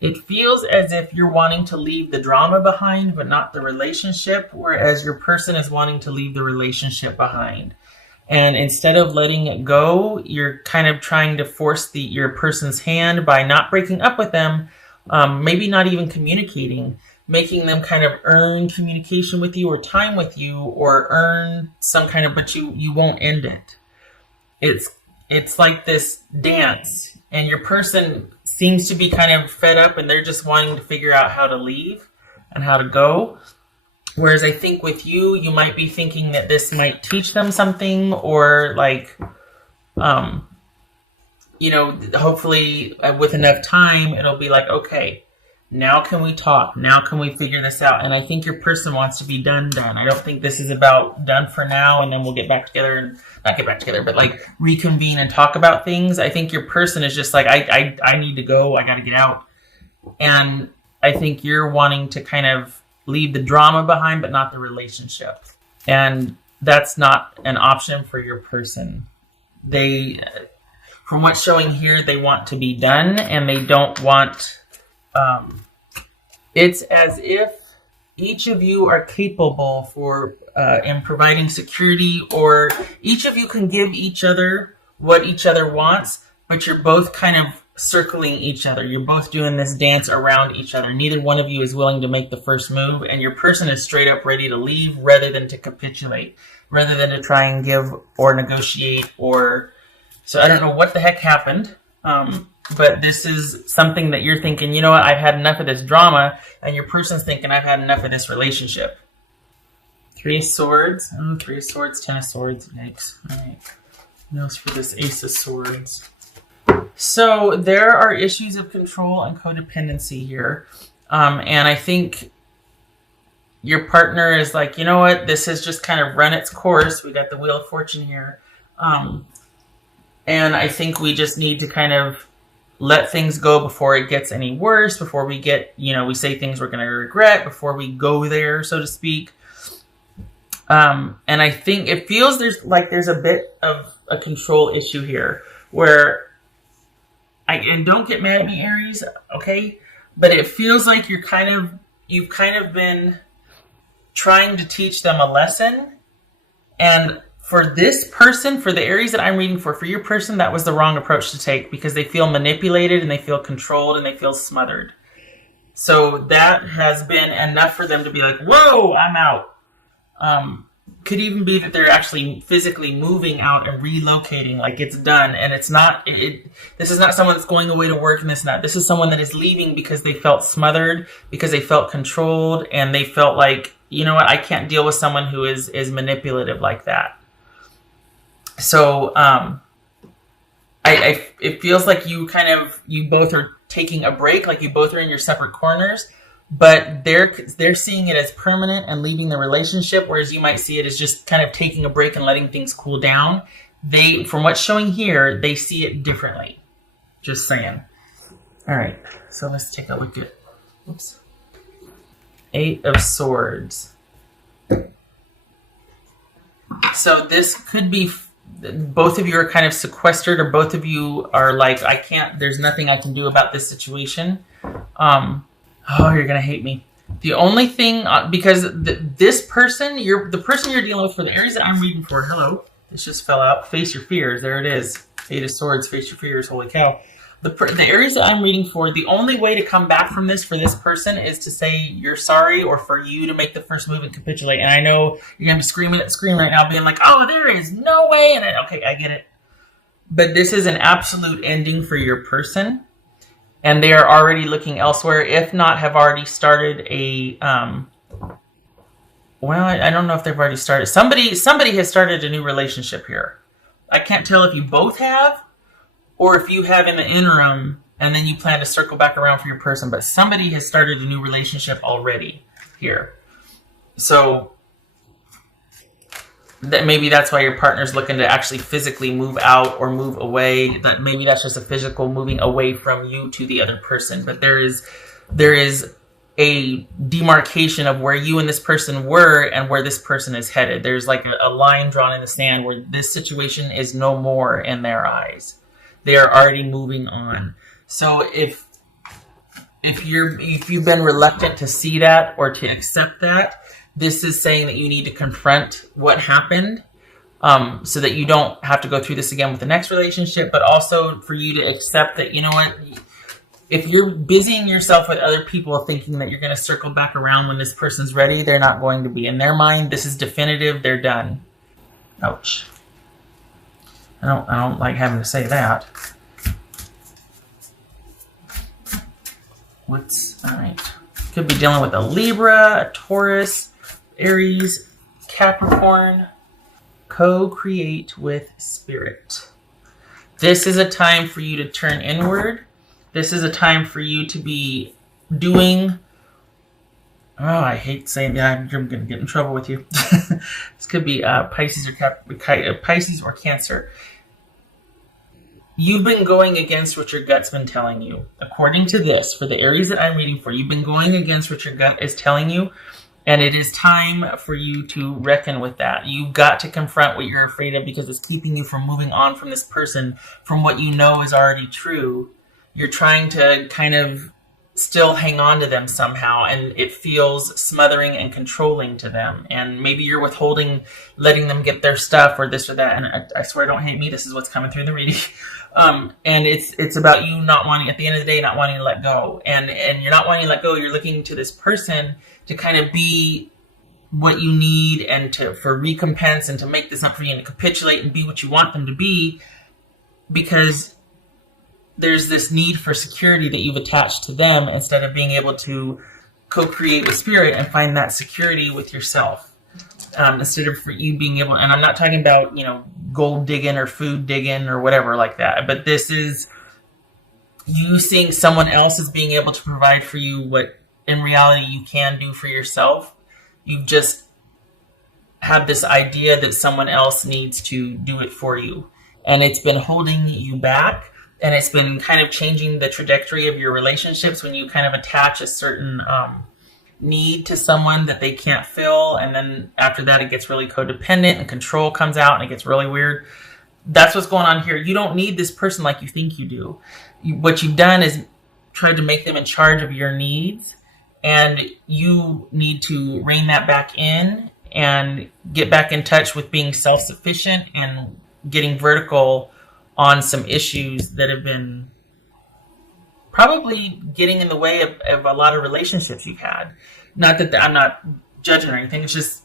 It feels as if you're wanting to leave the drama behind, but not the relationship, whereas your person is wanting to leave the relationship behind. And instead of letting it go, you're kind of trying to force your person's hand by not breaking up with them, maybe not even communicating, making them kind of earn communication with you or time with you, or earn some kind of, but you won't end it. It's like this dance, and your person seems to be kind of fed up, and they're just wanting to figure out how to leave and how to go. Whereas I think with you, you might be thinking that this might teach them something, or like, hopefully with enough time, it'll be like, okay, now can we talk? Now can we figure this out? And I think your person wants to be done. I don't think this is about done for now, and then we'll get back together, and not get back together, but like reconvene and talk about things. I think your person is just like, I need to go. I got to get out. And I think you're wanting to kind of leave the drama behind, but not the relationship. And that's not an option for your person. They, from what's showing here, they want to be done, and they don't want, it's as if each of you are capable in providing security, or each of you can give each other what each other wants, but you're both kind of circling each other. You're both doing this dance around each other. Neither one of you is willing to make the first move, and your person is straight up ready to leave rather than to capitulate, rather than to try and give or negotiate. So I don't know what the heck happened, but this is something that you're thinking, you know what, I've had enough of this drama, and your person's thinking, I've had enough of this relationship. 3 of Swords. 3 of Swords, 10 of Swords. Yikes. All right. What else for this Ace of Swords? So there are issues of control and codependency here. And I think your partner is like, you know what, this has just kind of run its course. We got the Wheel of Fortune here. And I think we just need to kind of let things go before it gets any worse, before we get, we say things we're going to regret, before we go there, so to speak. And I think it feels there's a bit of a control issue here where, and don't get mad at me, Aries, okay? But it feels like you've kind of been trying to teach them a lesson. And for this person, for the Aries that I'm reading for your person, that was the wrong approach to take, because they feel manipulated and they feel controlled and they feel smothered. So that has been enough for them to be like, whoa, I'm out. Could even be that they're actually physically moving out and relocating, like it's done. And it's not, this is not someone that's going away to work and this and that. This is someone that is leaving because they felt smothered, because they felt controlled, and they felt like, you know what, I can't deal with someone who is manipulative like that. So, it feels like you both are taking a break, like you both are in your separate corners, but they're seeing it as permanent and leaving the relationship, whereas you might see it as just kind of taking a break and letting things cool down. From what's showing here, they see it differently. Just saying. All right, so let's take a look at, 8 of Swords. So this could be, both of you are kind of sequestered, or both of you are like, there's nothing I can do about this situation. Oh, you're going to hate me. The only thing, because this person, the person you're dealing with, for the Aries that I'm reading for, hello, this just fell out. Face your fears. There it is. 8 of Swords, face your fears. Holy cow. The Aries that I'm reading for, the only way to come back from this for this person is to say you're sorry, or for you to make the first move and capitulate. And I know you're going to be screaming right now, being like, oh, there is no way. And okay, I get it. But this is an absolute ending for your person. And they are already looking elsewhere, if not have already started I don't know if they've already started. Somebody has started a new relationship here. I can't tell if you both have, or if you have in the interim, and then you plan to circle back around for your person. But somebody has started a new relationship already here. So that maybe that's why your partner's looking to actually physically move out or move away. That maybe that's just a physical moving away from you to the other person. But there is a demarcation of where you and this person were and where this person is headed. There's like a line drawn in the sand where this situation is no more in their eyes. They are already moving on. So if if you've been reluctant to see that or to accept that, this is saying that you need to confront what happened, so that you don't have to go through this again with the next relationship, but also for you to accept that, you know what, if you're busying yourself with other people thinking that you're going to circle back around when this person's ready, they're not going to be. In their mind, this is definitive, they're done. Ouch. I don't like having to say that. All right. Could be dealing with a Libra, a Taurus, Aries, Capricorn. Co-create with spirit. This is a time for you to turn inward. This is a time for you to be doing... Oh, I hate saying that. I'm going to get in trouble with you. This could be Pisces or Cancer. You've been going against what your gut's been telling you. According to this, for the Aries that I'm reading for, you've been going against what your gut is telling you, and it is time for you to reckon with that. You've got to confront what you're afraid of because it's keeping you from moving on from this person, from what you know is already true. You're trying to kind of still hang on to them somehow, and it feels smothering and controlling to them. And maybe you're withholding, letting them get their stuff or this or that. And I swear, don't hate me. This is what's coming through the reading. And it's about you not wanting, at the end of the day, not wanting to let go. And you're not wanting to let go. You're looking to this person to kind of be what you need and for recompense and to make this up for you and to capitulate and be what you want them to be, because there's this need for security that you've attached to them instead of being able to co-create with spirit and find that security with yourself. Instead of for you being able, and I'm not talking about, gold digging or food digging or whatever like that, but this is you seeing someone else as being able to provide for you what in reality you can do for yourself. You just have this idea that someone else needs to do it for you, and it's been holding you back. And it's been kind of changing the trajectory of your relationships when you kind of attach a certain need to someone that they can't fill. And then after that, it gets really codependent and control comes out and it gets really weird. That's what's going on here. You don't need this person like you think you do. What you've done is tried to make them in charge of your needs. And you need to rein that back in and get back in touch with being self-sufficient and getting vertical on some issues that have been probably getting in the way of a lot of relationships you've had. Not that I'm not judging or anything. It's just,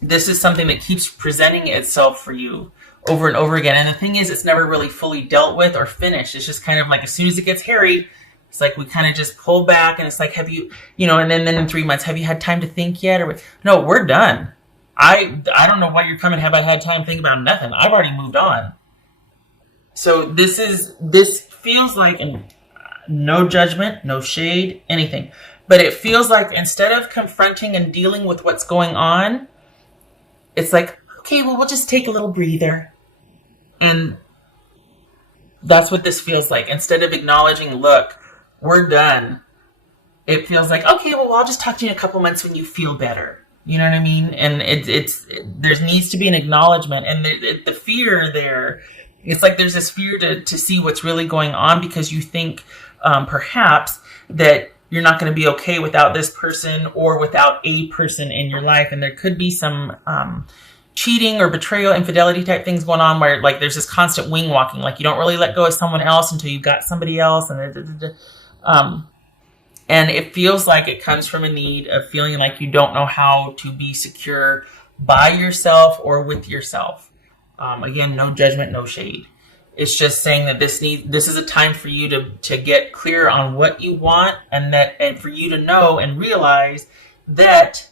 this is something that keeps presenting itself for you over and over again. And the thing is, it's never really fully dealt with or finished. It's just kind of like, as soon as it gets hairy, it's like we kind of just pull back and it's like, have you, and then in 3 months, have you had time to think yet? Or no, we're done. I don't know why you're coming. Have I had time to think about nothing? I've already moved on. So this feels like, and no judgment, no shade, anything, but it feels like instead of confronting and dealing with what's going on, it's like, okay, well, we'll just take a little breather. And that's what this feels like. Instead of acknowledging, look, we're done, it feels like, okay, well, I'll just talk to you in a couple months when you feel better. You know what I mean? And there needs to be an acknowledgement, and the fear there. It's like there's this fear to see what's really going on because you think perhaps that you're not going to be okay without this person or without a person in your life. And there could be some cheating or betrayal, infidelity type things going on where like there's this constant wing walking. Like you don't really let go of someone else until you've got somebody else. And it feels like it comes from a need of feeling like you don't know how to be secure by yourself or with yourself. Again, no judgment, no shade. It's just saying that this is a time for you to get clear on what you want and for you to know and realize that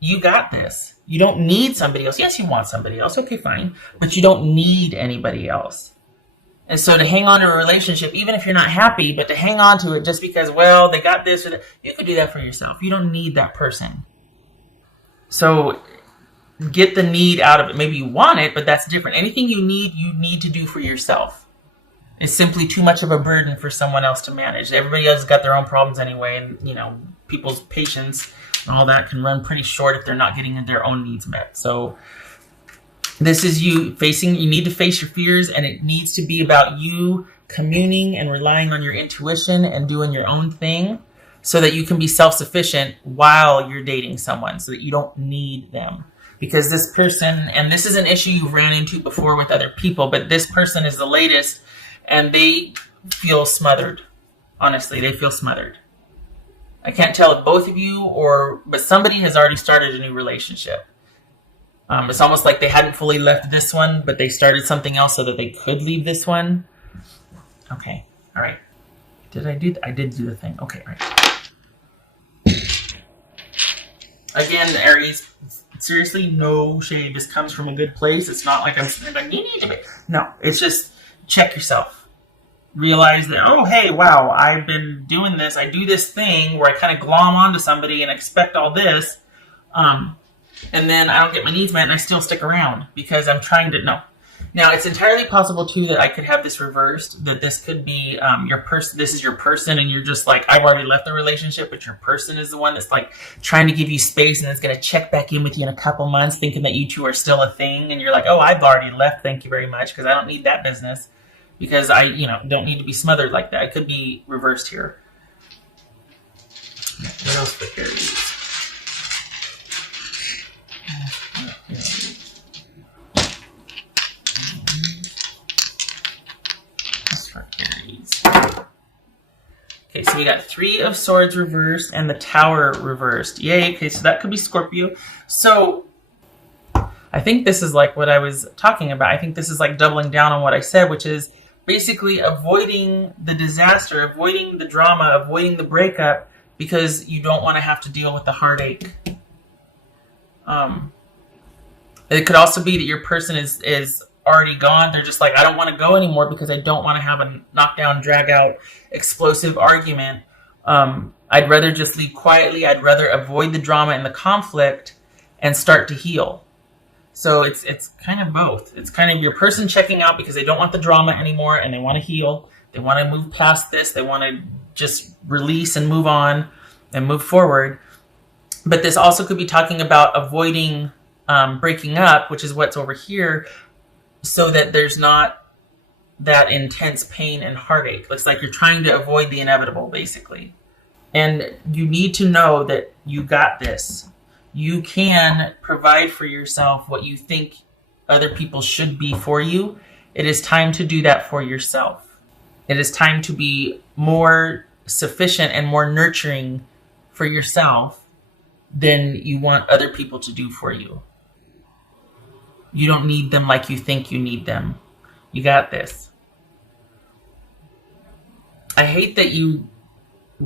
you got this. You don't need somebody else. Yes, you want somebody else. Okay, fine. But you don't need anybody else. And so to hang on to a relationship, even if you're not happy, but to hang on to it just because, well, they got this or that, you could do that for yourself. You don't need that person. So get the need out of it. Maybe you want it, but that's different. Anything you need to do for yourself. It's simply too much of a burden for someone else to manage. Everybody else has got their own problems anyway, and people's patience and all that can run pretty short if they're not getting their own needs met. So this is you need to face your fears, and it needs to be about you communing and relying on your intuition and doing your own thing so that you can be self-sufficient while you're dating someone, so that you don't need them. Because this person, and this is an issue you've ran into before with other people, but this person is the latest and they feel smothered. Honestly, they feel smothered. I can't tell if both of you but somebody has already started a new relationship. It's almost like they hadn't fully left this one, but they started something else so that they could leave this one. Okay. All right. I did do the thing. Okay. All right. Again, Aries, seriously, no shade. This comes from a good place. It's not like I'm saying, like, you need to be. No, it's just check yourself. Realize that, oh, hey, wow, I've been doing this. I do this thing where I kind of glom onto somebody and expect all this. And then I don't get my needs met and I still stick around because I'm trying to, no. Now, it's entirely possible, too, that I could have this reversed, that this could be your person. This is your person, and you're just like, I've already left the relationship, but your person is the one that's like trying to give you space and is going to check back in with you in a couple months thinking that you two are still a thing. And you're like, oh, I've already left. Thank you very much, because I don't need that business, because I, don't need to be smothered like that. It could be reversed here. What else for Aries? Okay, so we got 3 of Swords reversed and the Tower reversed. Yay, okay, so that could be Scorpio. So, I think this is like what I was talking about. I think this is like doubling down on what I said, which is basically avoiding the disaster, avoiding the drama, avoiding the breakup, because you don't want to have to deal with the heartache. It could also be that your person is already gone. They're just like, I don't want to go anymore because I don't want to have a knockdown, drag out, explosive argument. I'd rather just leave quietly. I'd rather avoid the drama and the conflict and start to heal. So it's kind of both. It's kind of your person checking out because they don't want the drama anymore and they want to heal. They want to move past this. They want to just release and move on and move forward. But this also could be talking about avoiding breaking up, which is what's over here, so that there's not that intense pain and heartache. It's like you're trying to avoid the inevitable, basically. And you need to know that you got this. You can provide for yourself what you think other people should be for you. It is time to do that for yourself. It is time to be more sufficient and more nurturing for yourself than you want other people to do for you. You don't need them like you think you need them. You got this. I hate that you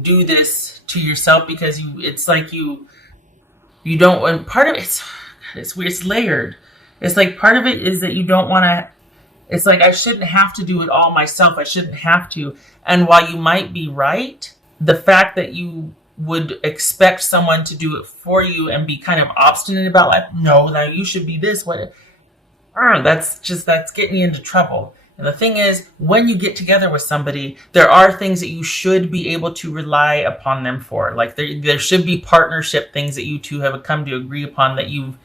do this to yourself because it's like you don't, and part of it's weird, it's layered. It's like part of it is that you don't want to, it's like I shouldn't have to do it all myself. I shouldn't have to. And while you might be right, the fact that you would expect someone to do it for you and be kind of obstinate about like, no, now you should be this way. That's getting you into trouble. And the thing is, when you get together with somebody, there are things that you should be able to rely upon them for. Like there should be partnership things that you two have come to agree upon that you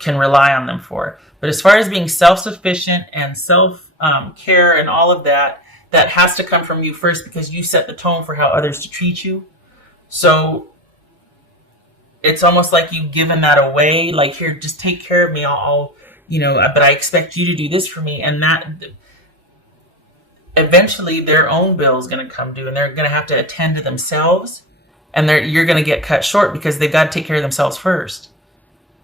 can rely on them for. But as far as being self-sufficient and self-care and all of that, that has to come from you first because you set the tone for how others to treat you. So it's almost like you've given that away. Like, here, just take care of me. I'll but I expect you to do this for me. And that eventually their own bill is going to come due and they're going to have to attend to themselves. And you're going to get cut short because they've got to take care of themselves first.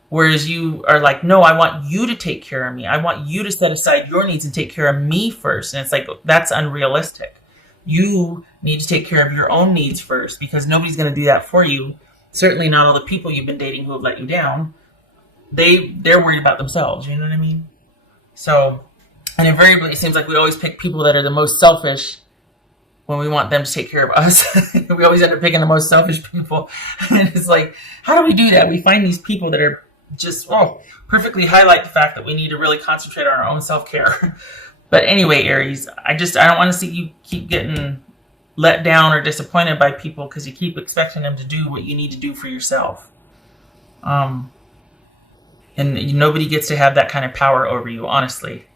Whereas you are like, no, I want you to take care of me. I want you to set aside your needs and take care of me first. And it's like, that's unrealistic. You need to take care of your own needs first because nobody's going to do that for you. Certainly not all the people you've been dating who have let you down. They're worried about themselves, you know what I mean? So, and invariably it seems like we always pick people that are the most selfish when we want them to take care of us. We always end up picking the most selfish people. And it's like, how do we do that? We find these people that are just, perfectly highlight the fact that we need to really concentrate on our own self-care. But anyway, Aries, I don't want to see you keep getting let down or disappointed by people because you keep expecting them to do what you need to do for yourself. And nobody gets to have that kind of power over you, honestly.